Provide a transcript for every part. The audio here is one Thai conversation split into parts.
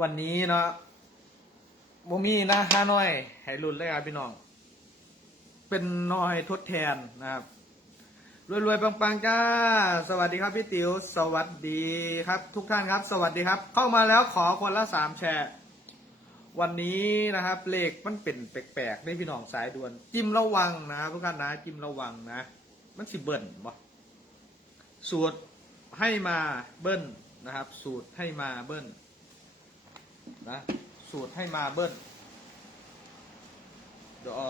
วันนี้เนาะโมมีนะฮานอยให้รุ่นเลยครับพี่น้อง เป็นน้อยทดแทนนะครับรวยๆปังๆจ้า สวัสดีครับพี่ติ๋วสวัสดีครับ ทุกท่านครับ สวัสดีครับ เข้ามาแล้วขอคนละสามแชร์ วันนี้นะครับเลขมันเป็นแปลกๆในพี่น้องสายด่วน จิ้มระวังนะครับทุกท่านนะ จิ้มระวังนะ มันสิเบิ่นบ่สูตรให้มาเบิ้ลนะครับ สูตรให้มาเบิ้ล นะสูตรให้มาเบิ้ลเดอ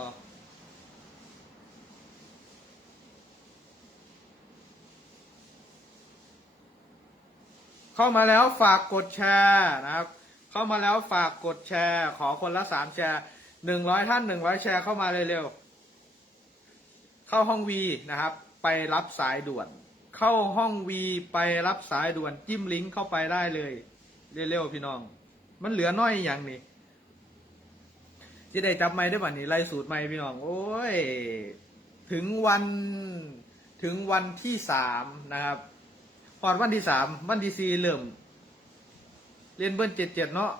เข้ามาแล้วฝากกดแชร์นะครับ เข้ามาแล้วฝากกดแชร์ ขอคนละสามแชร์หนึ่งร้อยท่านหนึ่งร้อยแชร์เข้ามาเร็วๆเข้าห้องวีนะครับ ไปรับสายด่วน เข้าห้องวีไปรับสายด่วนจิ้มลิงก์เข้าไปได้เลยเร็วๆพี่น้อง มันเหลือน้อยอย่างนี้จะได้จับไม้ได้บัดนี้ไล่สูตรไม้พี่น้อง โอ้ย ถึงวันถึงวันที่สามนะครับพอดวันที่สามวันที่สี่เริ่มเรียนเบิ้ลเจ็ดเจ็ดเนาะ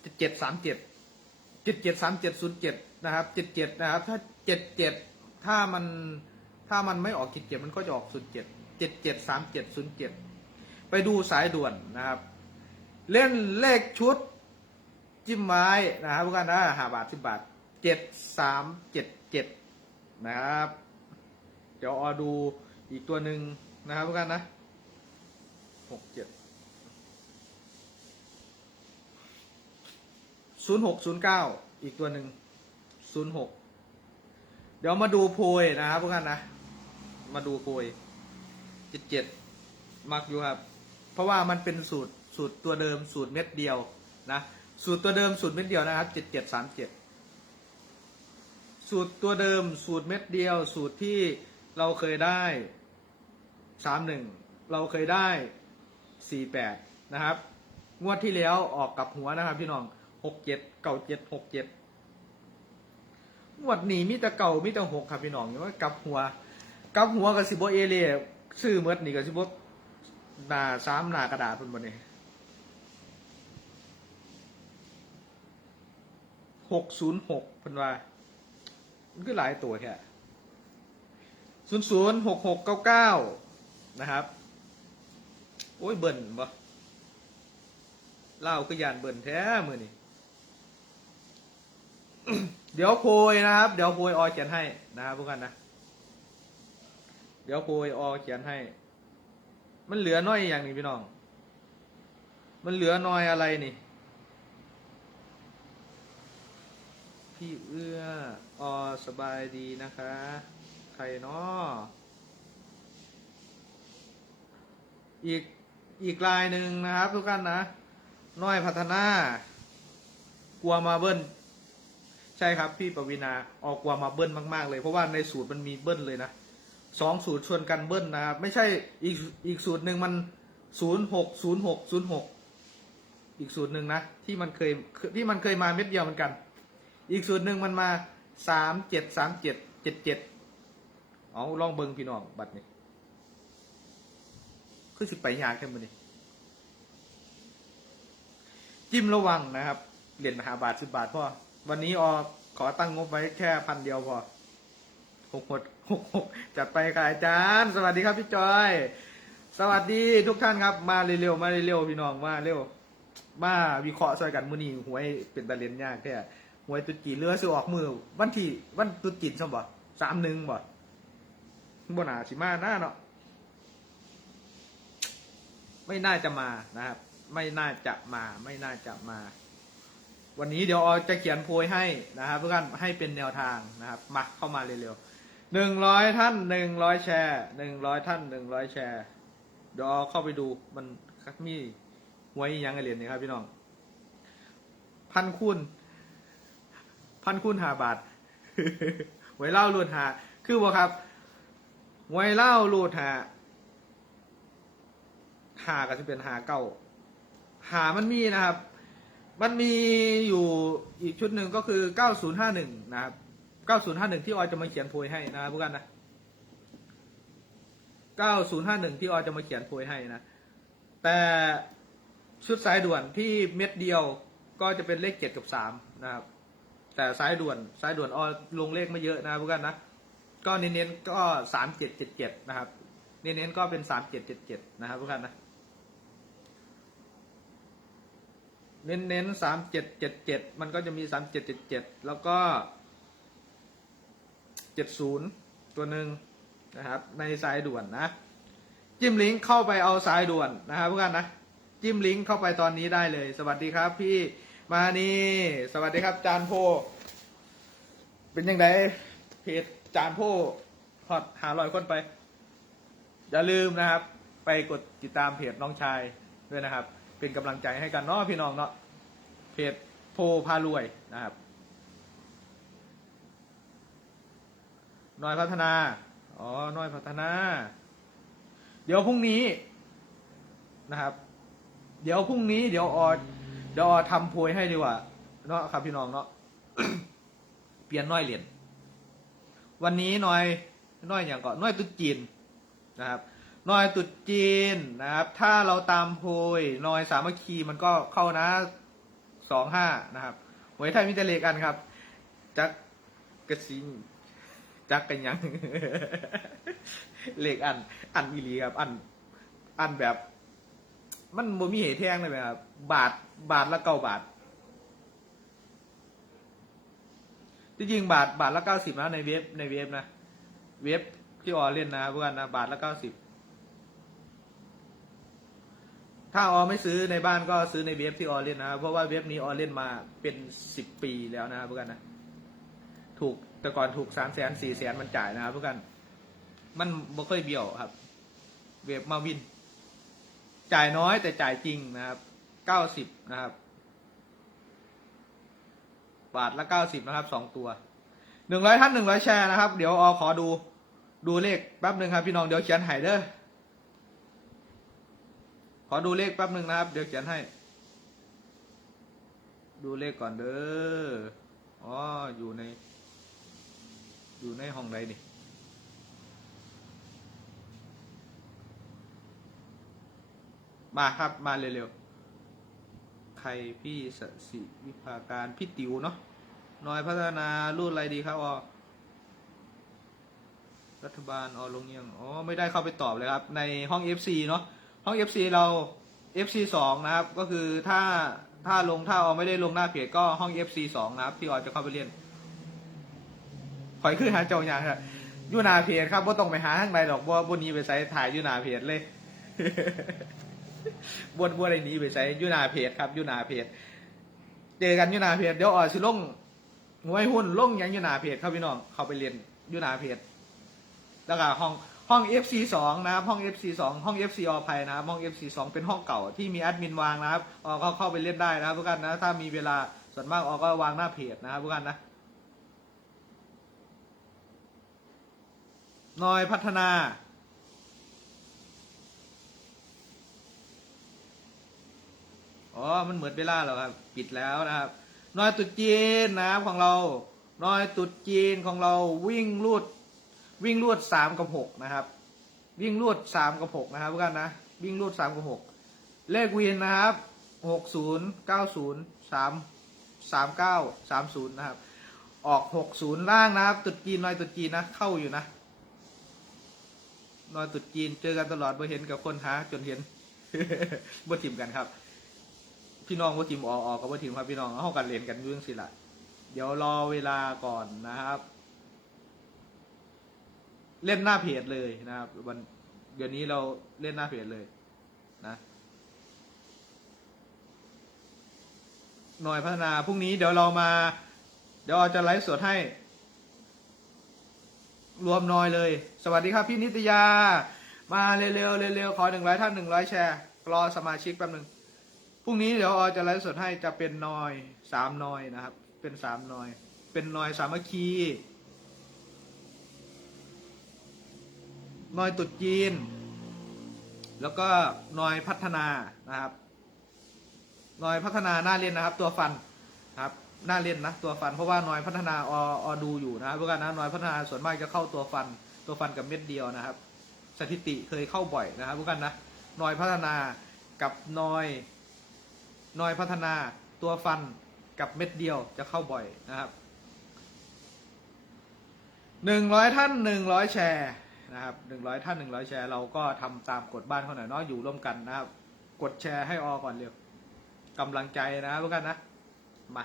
เจ็ดเจ็ดสามเจ็ดเจ็ดเจ็ดสามเจ็ดศูนย์เจ็ดนะครับเจ็ดเจ็ดนะครับ ถ้าเจ็ดเจ็ดถ้ามันถ้ามันไม่ออกเจ็ดเจ็ดมันก็จะออกศูนย์เจ็ดเจ็ดเจ็ดสามเจ็ดศูนย์เจ็ดไปดูสายด่วนนะครับ เล่นเลขชุด จิ้มไม้นะครับพวกกันนะห้าบาทสิบบาทเจ็ดสามเจ็ดเจ็ดนะครับ เดี๋ยวเอดูอีกตัวหนึ่งนะครับพวกกันนะหกเจ็ดศูนย์หกศูนย์เก้าอีกตัวหนึ่งศูนย์หกเดี๋ยวมาดูโพยนะครับพวกท่านนะ มาดูโพยเจ็ดเจ็ดมักอยู่ครับ เพราะว่ามันเป็นสูตร สูตรตัวเดิมสูตรเม็ดเดียวนะสูตรตัวเดิมสูตรเม็ดเดียวนะครับเจ็ดเจ็ดสามเจ็ดสูตรตัวเดิมสูตรเม็ดเดียว สูตรที่เราเคยได้สามหนึ่งเราเคยได้สี่แปดนะครับ งวดที่แล้วออกกับหัวนะครับ พี่น้องหกเจ็ดเก่าเจ็ดหกเจ็ดงวดนี้มีแต่เก่ามีแต่หกครับพี่น้องอย่าว่ากับหัว กับหัวกับสิบเอเล่ซื้อเมื่อนี่กับสิบหน้าสามหน้ากระดาษเพิ่นบ่นี่ หกศูนย์หกพิ่นว่า มันก็หลายตัวแค่ศูนย์ศูนย์หกหกเก้าเก้านะครับ โอ้ยเบิ่นบ่เล่าก็ยานเบิ่นแท้มือนี่เดี๋ยวโพยนะครับ เดี๋ยวโพยออเขียนให้นะครับพวกกันนะ เดี๋ยวโพยออเขียนให้ มันเหลือน้อยอย่างนี้พี่น้อง มันเหลือน้อยอะไรนี่ พี่เอื้อออสบายดีนะคะ ใครเนาะอีก อีกลายหนึ่งนะครับทุกท่านนะ น้อยพัฒนา กลัวมาเบิ้ลใช่ครับพี่ปวีนาออกกลัวมาเบิ้ลมาก ๆ เลย เพราะว่าในสูตรมันมีเบิ้ลเลยนะสองสูตรชวนกันเบิ้ลนะครับ ไม่ใช่อีกอีกสูตรหนึ่งมันศูนย์หกศูนย์หกศูนย์หกอีกสูตรหนึ่งนะ ที่มันเคยที่มันเคยมาเม็ดเดียวเหมือนกัน อีกสูตรหนึ่งมันมาสามเจ็ดสามเจ็ดเจ็ดเจ็ดเอาลองเบิ้งพี่น้องบัตรนี้คือสิไปยากแค่มือนี้จิ้มระวังนะครับเหรียญหาบาทสิบบาทพ่อวันนี้ออขอตั้งงบไว้แค่พันเดียวพอหกหกหกหกจัดไปค่ะอาจารย์ สวัสดีครับพี่จอย สวัสดีทุกท่านครับ มาเร็วๆมาเร็วๆพี่น้องมาเร็ว มาวิเคราะห์ช่วยกันมื้อนี้หวยเป็นตะเลียนยากแค่ หวยตุดจีนเรือซื้อออกมือ วันที่วันตุดจีนใช่บ่สามหนึ่งบ่บ่นาสิมาหน้าเนาะไม่น่าจะมานะครับ ไม่น่าจะมา ไม่น่าจะมา วันนี้เดี๋ยวออจะเขียนโพยให้นะครับเพื่อนให้เป็นแนวทางนะครับมาเข้ามาเร็วๆหนึ่งร้อยท่านหนึ่งร้อยแชร์หนึ่งร้อยท่านหนึ่งร้อยแชร์เดี๋ยวเข้าไปดูมันมีหวยยังไงเหรียญนี่ครับพี่น้องพันคูณ พันคูณหาบาทหวยเล่าลูดหา คือบ่ครับหวยเล่าลูดหาหาก็จะเป็นหาเก้าหามันมีนะครับ มันมีอยู่อีกชุดหนึ่งก็คือ9051นะครับ9051ที่ออยจะมาเขียนโพยให้นะครับพวกกันนะ9051ที่ออยจะมาเขียนโพยให้นะ แต่ชุดสายด่วนที่เม็ดเดียวก็จะเป็นเลขเจ็ดกับสามนะครับ แต่สายด่วนสายด่วนออลงเลขไม่เยอะนะพวกกันนะ ก็เน้นๆก็สามเจ็ดเจ็ดเจ็ดนะครับ เน้นๆก็เป็นสามเจ็ดเจ็ดเจ็ดนะครับพวกกันนะ เน้นๆสามเจ็ดเจ็ดเจ็ดมันก็จะมีสามเจ็ดเจ็ดเจ็ดแล้วก็เจ็ดศูนย์ตัวหนึ่งนะครับ ในสายด่วนนะ จิ้มลิงก์เข้าไปเอาสายด่วนนะครับพวกกันนะ จิ้มลิงก์เข้าไปตอนนี้ได้เลย สวัสดีครับพี่ มานี่ สวัสดีครับ จานโพ เป็นยังไงเพจจานโพฮอตหาลอยคนไป อย่าลืมนะครับ ไปกดติดตามเพจน้องชายด้วยนะครับ เป็นกำลังใจให้กันเนาะพี่น้องเนาะเพจโพพารวยนะครับน้อยพัฒนา อ๋อ น้อยพัฒนา เดี๋ยวพรุ่งนี้นะครับ เดี๋ยวพรุ่งนี้ เดี๋ยวออเดี๋ยวออทำโพยให้ดีกว่า เนาะครับพี่น้องเนาะ เปลี่ยนน้อยเหรียญวันนี้น้อยน้อยอย่างก่อนน้อยตุ๊จีนนะครับน้อยตุ๊จีนนะครับ ถ้าเราตามโพยน้อยสามัคคีมันก็เข้านะสองห้านะครับหวยไทยมิตเลกันครับ จักกระสิงจักกันยังเลขอัน อันอีลีครับ อัน อันแบบ มันบ่มีเหตุแท่งเลยไหมครับ บาทบาทละเก้าบาทจริงบาทบาทละเก้าสิบนะในเว็บในเว็บนะ เว็บที่ออเล่นนะเพื่อนนะบาทละเก้าสิบถ้าออไม่ซื้อในบ้านก็ซื้อในเว็บที่ออเล่นนะเพราะว่าเว็บนี้ออเล่นมาเป็นสิบปีแล้วนะเพื่อนนะถูกแต่ก่อนถูกสามแสนสี่แสนมันจ่ายนะครับเพื่อนมันบ่ค่อยเบี้ยวครับ เว็บมาวิน จ่ายน้อยแต่จ่ายจริงนะครับ เก้าสิบนะครับ บาทละเก้าสิบนะครับสองตัวหนึ่งร้อยท่านหนึ่งร้อยแชร์นะครับ เดี๋ยวออขอดูดูเลขแป๊บหนึ่งครับพี่น้องเดี๋ยวเขียนให้เด้อขอดูเลขแป๊บหนึ่งนะครับ เดี๋ยวเขียนให้ ดูเลขก่อนเด้ออ๋ออยู่ใน อยู่ในห้องใดนี่มาครับ มาเร็วๆ ใครพี่สสิวิภาการพี่ติ๋วเนาะน้อยพัฒนารุ่นอะไรดีครับอรัฐบาลอลงยังอ๋อไม่ได้เข้าไปตอบเลยครับ ในห้อง FC เนาะห้อง FC เรา FC สองนะครับ ก็คือถ้าถ้าลงถ้าออไม่ได้ลงหน้าเพจก็ห้อง FC สองนะครับ ที่ออจะเข้าไปเรียนคอยขึ้นหาเจ้าอย่างครับยูนาเพจครับว่าต้องไปหาทางใดหรอกว่าบนนี้ไปใส่ถ่ายยูนาเพจเลย บวนบวนอะไรนี้ไปใช้ยูนาเพจครับยูนาเพจเจอกันยูนาเพจเดี๋ยวอ่อสิลงหวยหุ้นลงยังยูนาเพจครับพี่น้องเขาไปเรียนยูนาเพจแล้วก็ห้องห้อง FC สองนะครับห้อง FC สองห้อง FC อภัยนะครับห้อง FC สองเป็นห้องเก่าที่มีแอดมินวางนะครับออก็เข้าไปเล่นได้นะครับทุกท่านนะถ้ามีเวลาส่วนมากออก็วางหน้าเพจนะครับทุกท่านนะน้อยพัฒนา อ๋อ มันเหมือนเวลาแล้วครับ ปิดแล้วนะครับน้อยตุดจีนนะครับของเราน้อยตุดจีนของเราวิ่งรูดวิ่งรูดสามกับหกนะครับ วิ่งรูดสามกับหกนะครับเพื่อนนะ วิ่งรูดสามกับหกเลขวินนะครับหกศูนย์เก้าศูนย์สามสามเก้าสามศูนย์นะครับ ออกหกศูนย์ล่างนะครับ ตุดจีนน้อยตุดจีนนะ เข้าอยู่นะน้อยตุดจีนเจอกันตลอดบ่เห็นกับคนหาจนเห็นบ่ทิมกันครับ พี่น้องว่าทีมออกออกกับว่าทีมครับพี่น้องเอากันเรียนกันอยุ่จั่งสิละเดี๋ยวรอเวลาก่อนนะครับ เล่นหน้าเพจเลยนะครับวันเดี๋ยวนี้เราเล่นหน้าเพจเลย นะหน่วยพัฒนาพรุ่งนี้เดี๋ยวเรามา เดี๋ยวจะไลฟ์สดให้ รวมน้อยเลย สวัสดีครับพี่นิตยา มาเร็วๆเร็วๆขอหนึ่งร้อยท่านหนึ่งร้อยแชร์รอสมาชิกแป๊บหนึ่ง รุ่งนี้เดี๋ยวออจะไลฟ์สดให้จะเป็นนอยสามนอยนะครับ เป็นสามนอย เป็นนอยสามัคคีนอยตุดจีน แล้วก็นอยพัฒนานะครับนอยพัฒนาหน้าเล่นนะครับ ตัวฟันนะครับหน้าเล่นนะตัวฟันเพราะว่านอยพัฒนาอออดูอยู่นะครับเพราะกันนะนอยพัฒนาส่วนมากจะเข้าตัวฟัน ตัวฟันกับเม็ดเดียวนะครับ สถิติเคยเข้าบ่อยนะครับพวกกันนะนอยพัฒนากับนอย น่อยพัฒนาตัวฟันกับเม็ดเดียวจะเข้าบ่อยนะครับหนึ่งร้อยท่านหนึ่งร้อยแชร์นะครับหนึ่งร้อยท่านหนึ่งร้อยแชร์เราก็ทำตามกฎบ้านเขาหน่อยเนาะอยู่ร่วมกันนะครับ กดแชร์ให้ออก่อนเร็วกำลังใจนะทุกท่านนะมา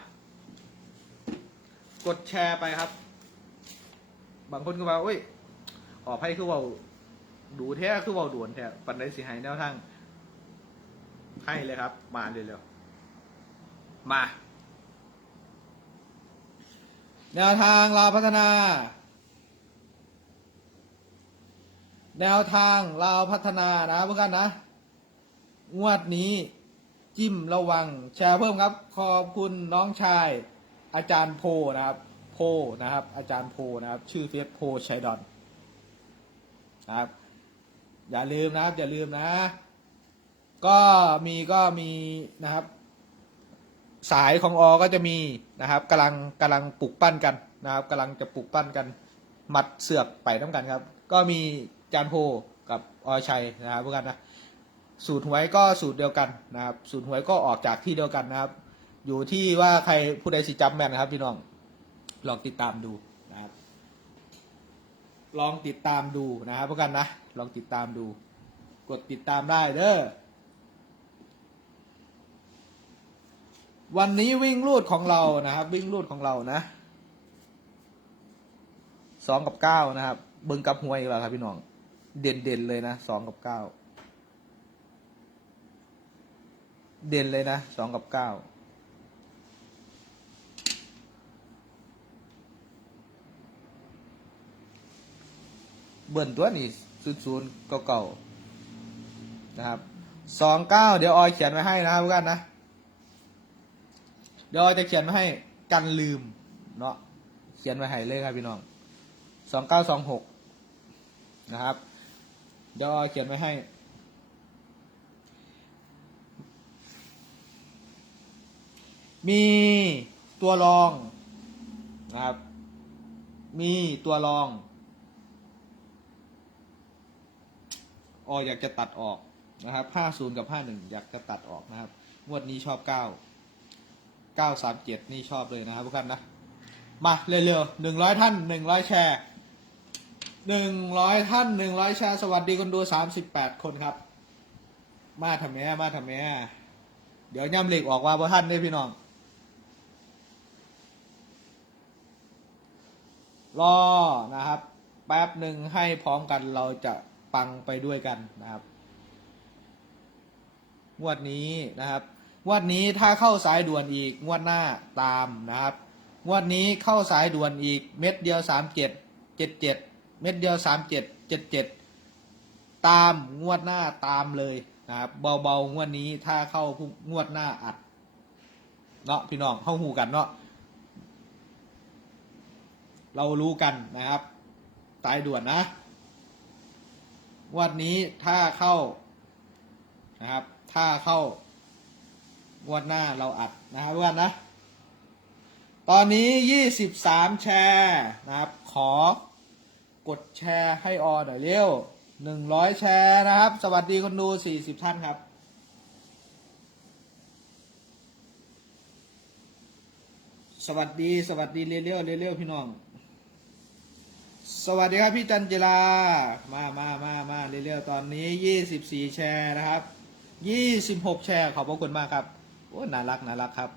กดแชร์ไปครับ บางคนก็ว่าอุ้ยออกให้คือว่าดูแท้คือเว่าด่วนแท้ปันไดสิหายแนวทางให้เลยครับ มาเร็วๆ มา แนวทางเราพัฒนา แนวทางเราพัฒนานะเพื่อนนะ งวดนี้จิ้มระวัง แชร์เพิ่มครับ ขอบคุณน้องชาย อาจารย์โพนะครับ โพนะครับ อาจารย์โพนะครับ ชื่อเฟซโพชัยดอนนะครับ อย่าลืมนะครับ อย่าลืมนะ ก็มีก็มีนะครับ สายของอก็จะมีนะครับกำลังกำลังปลูกปั้นกันนะครับกำลังจะปลูกปั้นกันมัดเสือกไปน้ำกันครับ ก็มีจานโพกับอชัยนะครับพวกกันนะสูตรหวยก็สูตรเดียวกันนะครับ สูตรหวยก็ออกจากที่เดียวกันนะครับ อยู่ที่ว่าใครผู้ใดสิจำแม่นนะครับพี่น้องลองติดตามดูนะครับ ลองติดตามดูนะครับพวกกันนะลองติดตามดู กดติดตามได้เด้อ วันนี้วิ่งรูดของเรานะครับ วิ่งรูดของเรานะสองกับเก้านะครับเบิงกับหวยอีกแล้วครับพี่น้อง เด่นเด่นเลยนะสองกับเก้าเด่นเลยนะสองกับเก้าเบิ่นตัวนี่ศูนย์ศูนย์เก่าๆนะครับสองเก้าเดี๋ยวออยเขียนไว้ให้นะครับทุกท่านนะ เดี๋ยวจะเขียนไว้ให้กันลืมเนาะเขียนไว้ให้เลยครับพี่น้องสองเก้าสองหกนะครับ เดี๋ยวเขียนไว้ให้ มีตัวรองนะครับ มีตัวรองอออยากจะตัดออกนะครับห้าศูนย์กับห้าหนึ่งอยากจะตัดออกนะครับ งวดนี้ชอบเก้า เก้าสามเจ็ดนี่ชอบเลยนะครับทุกท่านนะ มาเร็วๆหนึ่งร้อยท่านหนึ่งร้อยแชร์หนึ่งร้อยท่านหนึ่งร้อยแชร์สวัสดีคนดูสามสิบแปดคนครับ มาทำแม่มาทำแม่เดี๋ยวย่ำเหล็กออกว่าพระท่านด้วยพี่น้อง รอนะครับ แป๊บหนึ่งให้พร้อมกันเราจะปังไปด้วยกันนะครับ งวดนี้นะครับ งวดนี้ถ้าเข้าสายด่วนอีกงวดหน้าตามนะครับงวดนี้เข้าสายด่วนอีกเม็ดเดียวสามเจ็ดเจ็ดเจ็ดเม็ดเดียวสามเจ็ดเจ็ดเจ็ดตามงวดหน้าตามเลยนะครับเบาๆงวดนี้ถ้าเข้างวดหน้าอัดเนาะพี่น้องเข้าหูกันเนาะเรารู้กันนะครับสายด่วนนะวันนี้ถ้าเข้านะครับ ถ้าเข้า งวดหน้าเราอัดนะครับเพื่อนนะ ตอนนี้ยี่สิบสามแชร์นะครับ ขอกดแชร์ให้ออหน่อยเร็วหนึ่งร้อยแชร์นะครับ สวัสดีคนดูสี่สิบท่านครับสวัสดีสวัสดีเร็วๆเร็วๆพี่น้อง สวัสดีครับพี่จันจิลามามามามาเร็วๆตอนนี้ยี่สิบสี่แชร์นะครับยี่สิบหกแชร์ขอบพระคุณมากครับ โอ้น่ารักน่ารักครับ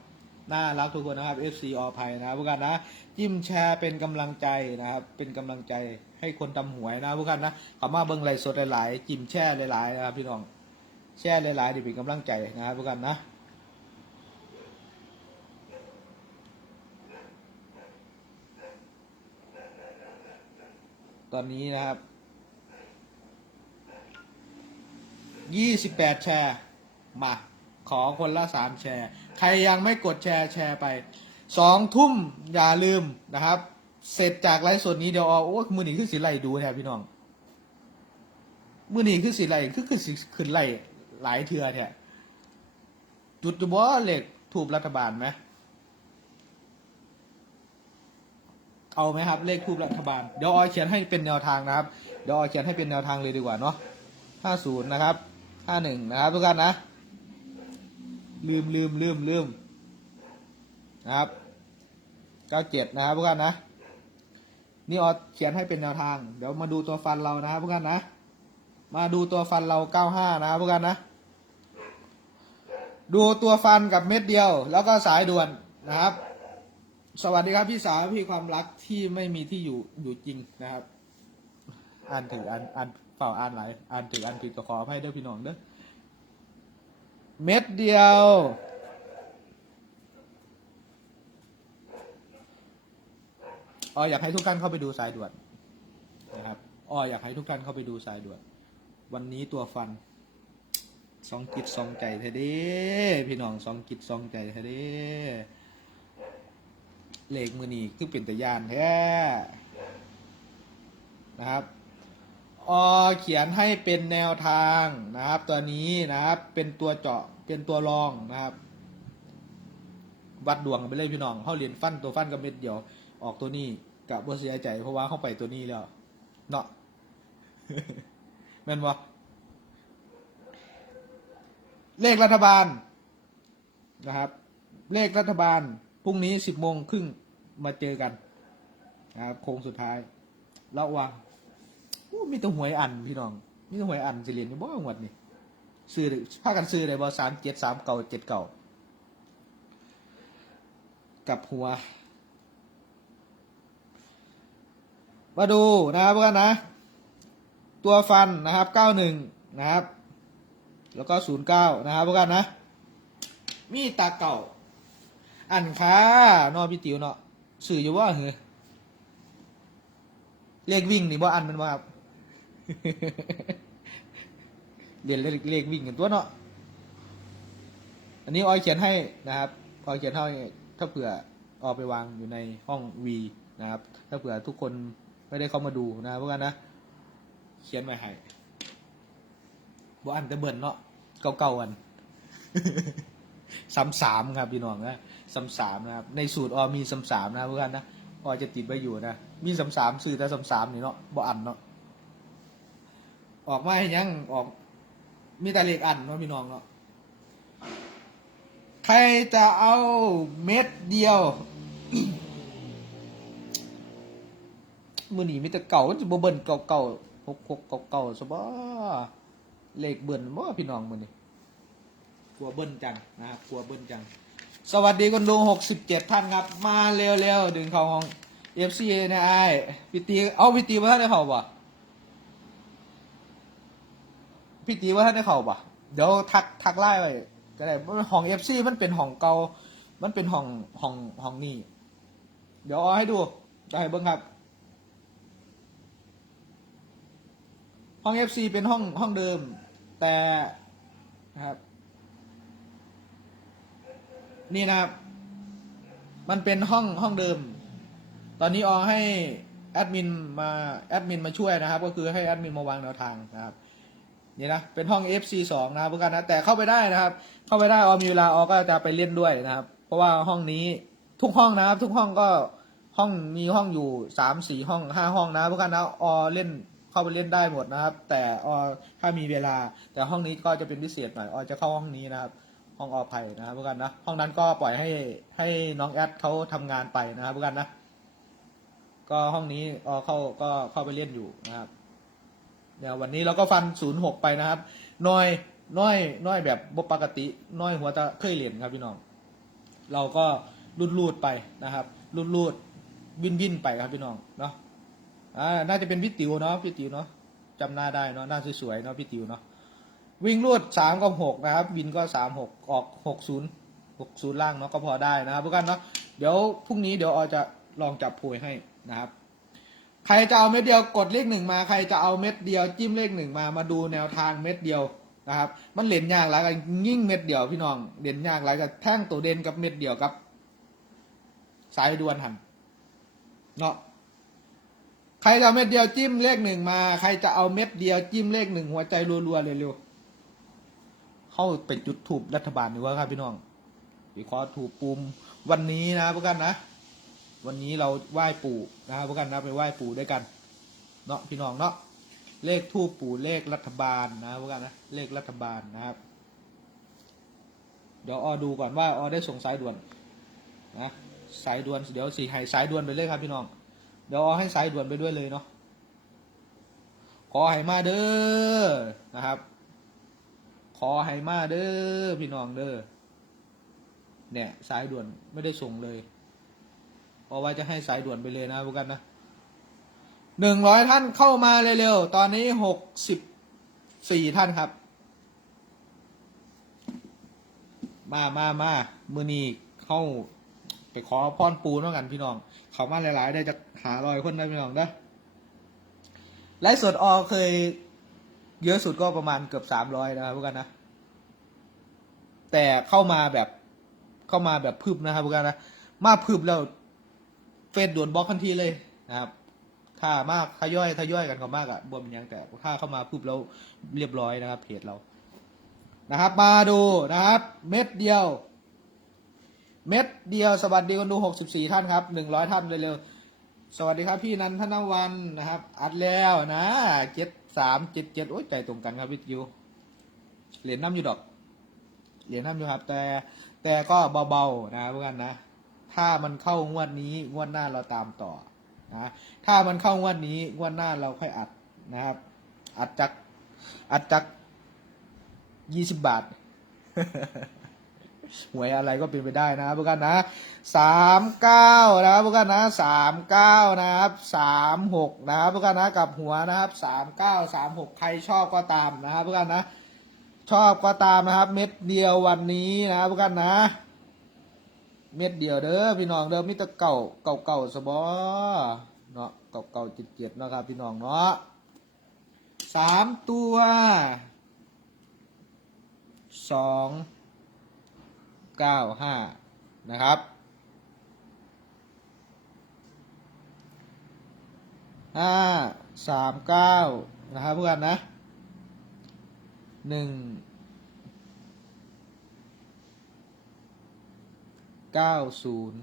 น่ารักทุกคนนะครับ FC อภัยนะครับพวกกันนะจิ้มแชร์เป็นกำลังใจนะครับ เป็นกำลังใจให้คนทำหวยนะพวกกันนะขอมาเบิ้งไลฟ์สดหลายๆจิ้มแช่หลายๆนะครับพี่น้องแช่หลายๆดีเป็นกำลังใจนะครับพวกกันนะตอนนี้นะครับยี่สิบแปดแชร์มา ขอคนละสามแชร์ ใครยังไม่กดแชร์แชร์ไปสองทุ่มอย่าลืมนะครับ เสร็จจากไลฟ์สดนี้เดี๋ยวเอาโอ้มือหนีขึ้นสีไล่ดูแทนพี่น้อง มือหนีขึ้นสีไล่คือขึ้นสีขึ้นไล่หลายเทือแท้จุดบอเหล็กถูกรัฐบาลไหมเอาไหมครับ เลขทูปรัฐบาล เดี๋ยวออยเขียนให้เป็นแนวทางนะครับ เดี๋ยวออยเขียนให้เป็นแนวทางเลยดีกว่าเนาะห้าศูนย์นะครับห้าหนึ่งนะครับทุกท่านนะ ลืมลืมลืมลืมนะครับเก้าเจ็ดนะครับพวกกันนะ นี่ออเขียนให้เป็นแนวทาง เดี๋ยวมาดูตัวฟันเรานะครับพวกกันนะ มาดูตัวฟันเราเก้าห้านะครับพวกกันนะ ดูตัวฟันกับเม็ดเดียว แล้วก็สายด่วนนะครับ สวัสดีครับพี่สาวพี่ความรักที่ไม่มีที่อยู่อยู่จริงนะครับอ่านถืออ่านอ่านเปล่าอ่านหลายอ่านถืออ่านผิดก็ขออภัยเด้อพี่น้องเด้อ เม็ดเดียว อ๋ออยากให้ทุกท่านเข้าไปดูสายด่วนนะครับอ๋ออยากให้ทุกท่านเข้าไปดูสายด่วน วันนี้ตัวฟันสองกิจสองใจแท้เด้พี่น้องสองกิจสองใจแท้เด้เลขมือนีคือเป็นตะยานแท้นะครับ อเขียนให้เป็นแนวทางนะครับ ตัวนี้นะครับเป็นตัวเจาะเป็นตัวรองนะครับ วัดดวงไปเลยพี่น้องเข้าเรียนฟันตัวฟันกับเม็ดเดียวออกตัวนี้กับบ่เสียใจเพราะว่าเข้าไปตัวนี้แล้วเนาะแม่นบ่เลขรัฐบาลนะครับ เลขรัฐบาลพรุ่งนี้สิบโมงครึ่งมาเจอกันนะครับโค้งสุดท้ายระวัง มีแตัวหวยอันพี่น้อง มีแตัวหวยอันสิเรียนอยู่บ่หวดนี่ซื้อพากันซื้อได้บ่สามเจ็ดสามเก่าเจ็ดเก่ากับหัว มาดูนะครับพวกกันนะ ตัวฟันนะครับเก้าหนึ่งนะครับ แล้วก็ศูนย์เก้านะครับพวกกันนะ มีตาเก่า อันค้านอพี่ติ๋วเนาะสื่ออยู่ว่าเหรอเลขวิ่งนี่บ่อันมันว่าครับ เรียนเลขวิ่งกันตัวเนาะ อันนี้ออยเขียนให้นะครับ ออยเขียนให้ถ้าเผื่อเอาไปวางอยู่ในห้องวีนะครับ ถ้าเผื่อทุกคนไม่ได้เข้ามาดูนะครับพวกกันนะ เขียนไว้ให้บ่อันจะเบิ่นเนาะ เก่าๆอันซ้ำสามครับพี่น้องนะซ้ำสามนะครับ ในสูตรออมีซ้ำสามนะครับพวกกันนะออจะติดไว้อยู่นะ มีซ้ำสามซื้อแต่ซ้ำสามนี่เนาะบ่อันเนาะ ออกมาให้ยังออก มีแต่เลขอันเนาะพี่น้องเนาะใครจะเอาเม็ดเดียวมือหนีมีแต่เก่าจะบ่เบิ่นเก่าเก่าหกหกเก่าเก่าซะบ่เลขเบิ่นบ่พี่น้องมือนี่กลัวเบิ่นจังนะครับกลัวเบิ่นจัง สวัสดีคนดูหกสิบเจ็ดท่านครับ มาเร็วๆดึงเข้าห้องเอฟซีนะไอ้พี่ตีเอาพี่ตีว่าท่านได้เข้าบ่ พี่ตีว่าท่านได้เข้าบ่เดี๋ยวทักทักไล่ไปก็ได้ห้องเอฟซีมันเป็นห้องเก่ามันเป็นห้องห้องห้องนี่เดี๋ยวเอาให้ดูจะให้เบิ่งครับ ห้อง FC เป็นห้องห้องเดิม แต่ครับ นี่นะครับ มันเป็นห้องห้องเดิม ตอนนี้ออให้แอดมินมาแอดมินมาช่วยนะครับ ก็คือให้แอดมินมาวางแนวทางนะครับ นี่นะเป็นห้อง FC สองนะครับเพื่อนกันนะแต่เข้าไปได้นะครับ เข้าไปได้ออมีเวลาออก็จะไปเล่นด้วยนะครับ เพราะว่าห้องนี้ทุกห้องนะครับ ทุกห้องก็ห้องมีห้องอยู่สามสี่ห้องห้าห้องนะเพื่อนกันนะออเล่นเข้าไปเล่นได้หมดนะครับ แต่ออถ้ามีเวลา แต่ห้องนี้ก็จะเป็นพิเศษหน่อยออจะเข้าห้องนี้นะครับ ห้องออภัยนะครับเพื่อนกันนะห้องนั้นก็ปล่อยให้ให้น้องแอดเขาทำงานไปนะครับเพื่อนกันนะก็ห้องนี้ออเข้าก็เข้าไปเล่นอยู่นะครับ เดี๋ยววันนี้เราก็ฟันศูนย์หกไปนะครับน้อยน้อยน้อยแบบบปกติน้อยหัวตะเคยเหรียญครับพี่น้อง เราก็รูดรูดๆไปนะครับรูดรูดวินวินไปครับพี่น้องเนาะอ่าน่าจะเป็นพี่ติ๋วเนาะพี่ติ๋วเนาะจำหน้าได้เนาะหน้าสวยๆเนาะพี่ติ๋วเนาะวิ่งรูดสามกับหกนะครับวินก็สามหกออกหกศูนย์หกศูนย์ล่างเนาะก็พอได้นะครับพวกกันเนาะเดี๋ยวพรุ่งนี้เดี๋ยวออจะลองจับโพยให้นะครับ ใครจะเอาเม็ดเดียวกดเลขหนึ่งมาใครจะเอาเม็ดเดียวจิ้มเลขหนึ่งมามาดูแนวทางเม็ดเดียวนะครับ มันเหรียญยากหลายกันยิ่งเม็ดเดียวพี่น้องเหรียญยากหลายกับแท่งตัวเด่นกับเม็ดเดียวกับ สายดวนหันเนาะใครจะเอาเม็ดเดียวจิ้มเลขหนึ่งมา ใครจะเอาเม็ดเดียวจิ้มเลขหนึ่งหัวใจรัวๆเร็วๆเข้าไปจุดถูกรัฐบาลดีกว่าครับพี่น้องวิเคราะห์ถูกปุ่มวันนี้นะพวกกันนะ วันนี้เราไหว้ปู่นะครับพวกกันนะไปไหว้ปู่ด้วยกันเนาะพี่น้องเนาะเลขทูปปู่เลขรัฐบาลนะพวกกันนะเลขรัฐบาลนะครับ เดี๋ยวออดูก่อนว่าออได้ส่งสายด่วนนะสายด่วนเดี๋ยวสี่ให้สายด่วนไปเลยครับพี่น้อง เดี๋ยวออให้สายด่วนไปด้วยเลยเนาะขอให้มาเด้อนะครับ ขอให้มาเด้อพี่น้องเด้อเนี่ยสายด่วนไม่ได้ส่งเลย เพราะว่าจะให้สายด่วนไปเลยนะพวกกันนะหนึ่งร้อยท่านเข้ามาเร็วๆ ตอนนี้หกสิบสี่ท่านครับ มามามามือนีเข้าไปขอพรปูนว่ากันพี่น้อง เขามาหลายๆ ได้จะหาลอยคนได้พี่น้องนะไลฟ์สดออเคย เยอะสุดก็ประมาณเกือบสามร้อยนะครับพวกกันนะ แต่เข้ามาแบบเข้ามาแบบพึบนะครับพวกกันนะ มาพึบแล้ว ฟซด่วนบล็อกทันทีเลยนะครับถ้ามากทยอยทยอยกันเขามากอะบวมนยังแต่ถ้าเข้ามาพึบแล้วเรียบร้อยนะครับเพจเรานะครับ มาดูนะครับ เม็ดเดียว เม็ดเดียวสวัสดีคนดูหกสิบสี่ท่านครับหนึ่งร้อยท่านเร็วๆสวัสดีครับพี่นันทนวันนะครับ อัดแล้วนะเจ็ดสามเจ็ดเจ็ดโอ้ยใจตรงกันครับวิทยูเหรียญน้ำอยู่ดอกเหรียญน้ำอยู่ครับ แต่แต่ก็เบาๆนะเพื่อนนะ ถ้ามันเข้างวดนี้งวดหน้าเราตามต่อนะถ้ามันเข้างวดนี้งวดหน้าเราค่อยอัดนะครับ อัดจากอัดจากยี่สิบบาทหวยอะไรก็เป็นไปได้นะพวกกันนะสามเก้านะครับพวกกันนะสามเก้านะครับสามหกนะครับพวกกันนะกลับหัวนะครับสามเก้าสามหกใครชอบก็ตามนะครับพวกกันนะ ชอบก็ตามนะครับ เม็ดเดียววันนี้นะครับพวกกันนะ เม็ดเดียวเด้อพี่น้องเด้อมิตรเก่าเก่าเก่าสบอเนาะเก่าเก่าจิตเจ็ดนะครับพี่น้องเนาะสามตัวสองเก้าห้านะครับห้าสามเก้านะครับเพื่อนนะหนึ่ง ก้าศูนย์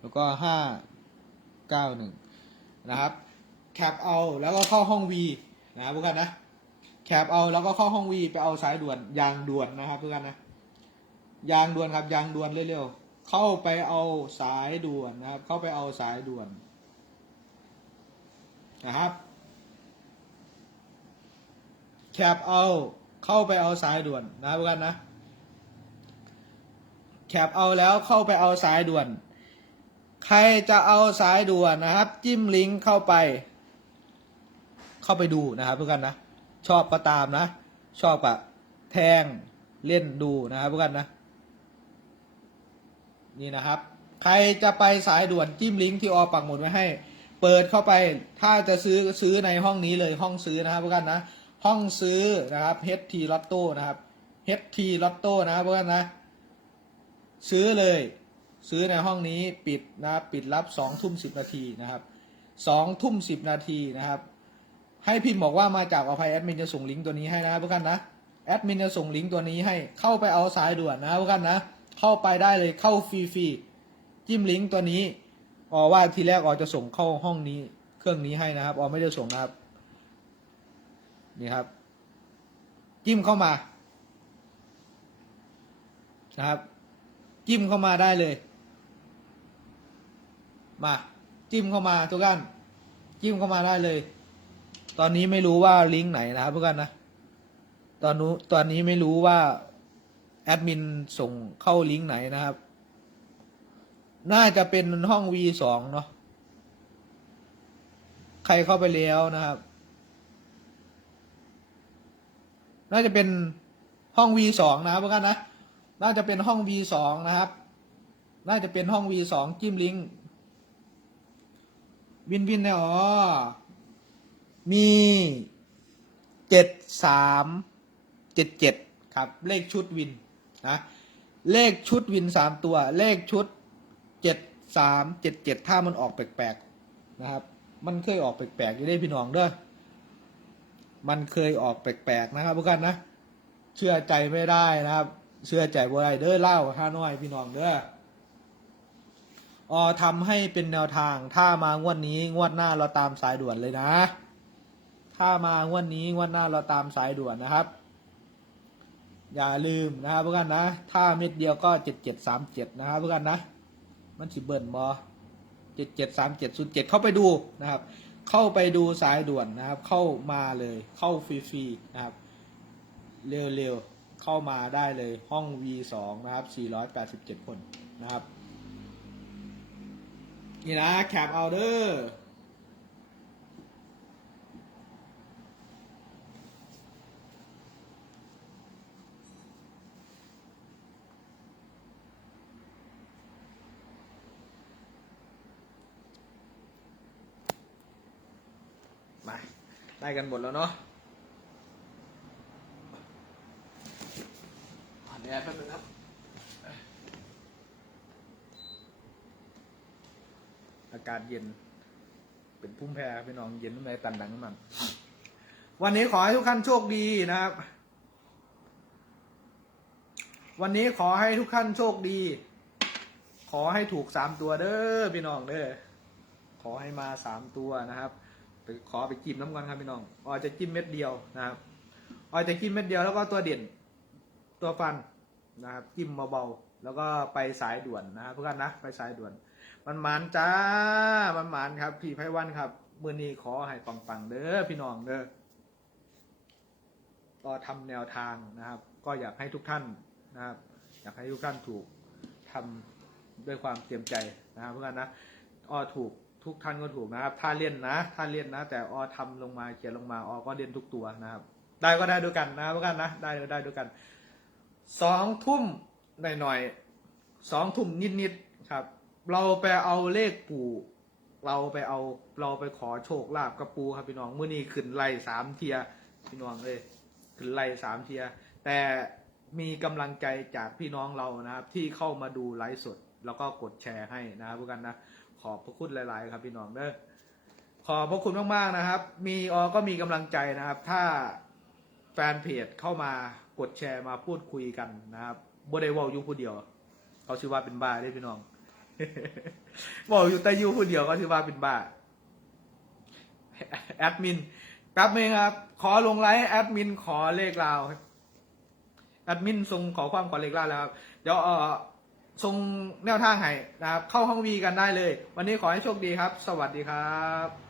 แล้วก็ห้าเก้าหนึ่งนะครับ แคปเอาแล้วก็เข้าห้อง V นะครับเพื่อนนะ แคปเอาแล้วก็เข้าห้อง V ไปเอาสายด่วนยางด่วนนะครับเพื่อนนะ ยางด่วนครับยางด่วนเร็วๆ เข้าไปเอาสายด่วนนะครับ เข้าไปเอาสายด่วนนะครับ แคปเอาเข้าไปเอาสายด่วนนะครับเพื่อนนะ แคปเอาแล้วเข้าไปเอาสายด่วน ใครจะเอาสายด่วนนะครับ จิ้มลิงก์เข้าไป เข้าไปดูนะครับเพื่อนนะ ชอบก็ตามนะ ชอบอะแทงเล่นดูนะครับเพื่อนนะ นี่นะครับ ใครจะไปสายด่วนจิ้มลิงก์ที่ออปักหมุดไว้ให้ เปิดเข้าไปถ้าจะซื้อซื้อในห้องนี้เลยห้องซื้อนะครับเพื่อนนะห้องซื้อนะครับ HT Lotto นะครับ HT Lotto นะครับเพื่อนนะ ซื้อเลย ซื้อในห้องนี้ปิดนะครับปิดรับสองทุ่มสิบนาทีนะครับสองทุ่มสิบนาทีนะครับ ให้พิมพ์บอกว่ามาจากอภัยแอดมินจะส่งลิงก์ตัวนี้ให้นะครับเพื่อนนะแอดมินจะส่งลิงก์ตัวนี้ให้เข้าไปเอาสายด่วนนะครับเพื่อนนะเข้าไปได้เลยเข้าฟรีๆจิ้มลิงก์ตัวนี้ออว่าทีแรกออจะส่งเข้าห้องนี้เครื่องนี้ให้นะครับออไม่ได้ส่งนะครับนี่ครับ จิ้มเข้ามานะครับ จิ้มเข้ามาได้เลย มาจิ้มเข้ามาทุกท่านจิ้มเข้ามาได้เลย ตอนนี้ไม่รู้ว่าลิงก์ไหนนะครับทุกท่านนะ ตอนนู้ตอนนี้ไม่รู้ว่าแอดมินส่งเข้าลิงก์ไหนนะครับ น่าจะเป็นห้อง V สองเนาะ ใครเข้าไปแล้วนะครับ น่าจะเป็นห้อง V สองนะครับพวกท่านนะ น่าจะเป็นห้อง V สองนะครับ น่าจะเป็นห้อง V สองจิ้มลิงก์วินวินเนี่ยอ๋อ มีเจ็ดสามเจ็ดเจ็ดครับ เลขชุดวินนะ เลขชุดวินสามตัว เลขชุดเจ็ดสามเจ็ดเจ็ดถ้ามันออกแปลกๆนะครับ มันเคยออกแปลกๆอยู่ได้พี่น้องเด้อ มันเคยออกแปลกๆนะครับพวกกันนะ เชื่อใจไม่ได้นะครับ เชื่อใจบ่ได้เด้อเล่าห้าน้อยพี่น้องเด้อออทำให้เป็นแนวทาง ถ้ามางวดนี้งวดหน้าเราตามสายด่วนเลยนะ ถ้ามางวดนี้งวดหน้าเราตามสายด่วนนะครับ อย่าลืมนะครับเพื่อนนะ ถ้าเม็ดเดียวก็เจ็ดเจ็ดสามเจ็ดนะครับเพื่อนนะ มันสิเบิ่นบอเจ็ดเจ็ดสามเจ็ดศูนย์เจ็ดเข้าไปดูนะครับ เข้าไปดูสายด่วนนะครับ เข้ามาเลย เข้าฟรีๆนะครับ เร็วๆ เข้ามาได้เลยห้อง V2 นะครับ 487 คนนะครับ นี่นะแคปเอาเดอร์มาได้กันหมดแล้วเนาะขออ นุญาตแป๊บนึงครับอากาศเย็น เป็นพุ่มแพรพี่น้องเย็นทำไมตันดังน้ำมัน วันนี้ขอให้ทุกท่านโชคดีนะครับ วันนี้ขอให้ทุกท่านโชคดี ขอให้ถูกสามตัวเด้อพี่น้องเด้อขอให้มาสามตัวนะครับไปขอไปจิ้มน้ำกันครับพี่น้องออยจะจิ้มเม็ดเดียวนะครับออยจะจิ้มเม็ดเดียวแล้วก็ตัวเด่น ตัวฟัน นะครับจิ้มเบาๆแล้วก็ไปสายด่วนนะครับทุกท่านนะไปสายด่วน มันหมานจ้ามันหมานครับ พี่ไพวันครับมือนี้ขอให้ปังๆเด้อพี่น้องเด้อก็ทำแนวทางนะครับ ก็อยากให้ทุกท่านนะครับ อยากให้ทุกท่านถูกทำด้วยความเตรียมใจนะครับเพื่อนนะอ้อถูกทุกท่านก็ถูกนะครับ ถ้าเล่นนะ ถ้าเล่นนะ แต่อ้อทำลงมาเขียนลงมาอ้อก็เล่นทุกตัวนะครับ ได้ก็ได้ด้วยกันนะครับเพื่อนนะได้ก็ได้ด้วยกัน สองทุ่มหน่อยๆสองทุ่มนิดๆครับ เราไปเอาเลขปู่เราไปเอาเราไปขอโชคลาภกับปูครับพี่น้องเมื่อนี้ขึ้นไล่สามเทียพี่น้องเลยขึ้นไล่สามเทีย แต่มีกำลังใจจากพี่น้องเรานะครับ ที่เข้ามาดูไลฟ์สด แล้วก็กดแชร์ให้นะครับพวกกันนะขอบพระคุณหลาย ๆ ครับพี่น้องเด้อขอบพระคุณมากๆนะครับ มีออก็มีกำลังใจนะครับ ถ้า ฟนเพจเข้ามากดแชร์มาพูดคุยกันนะครับบ่ได้เว่าอยู่ผู้เดียว เขาชื่อว่าเป็นบ้าได้พี่น้องบอกอยู่แต่อยู่ผู้เดียวก็ถือว่าเป็นบ้าแอดมินแป๊บนึงครับ ขอลงไลฟ์แอดมินขอเลขลาวแอดมินส่งขอความขอเลขลาวแล้วครับเดี๋ยวเออส่งแนวทางให้นะครับ เข้าห้องวีกันได้เลย วันนี้ขอให้โชคดีครับ สวัสดีครับ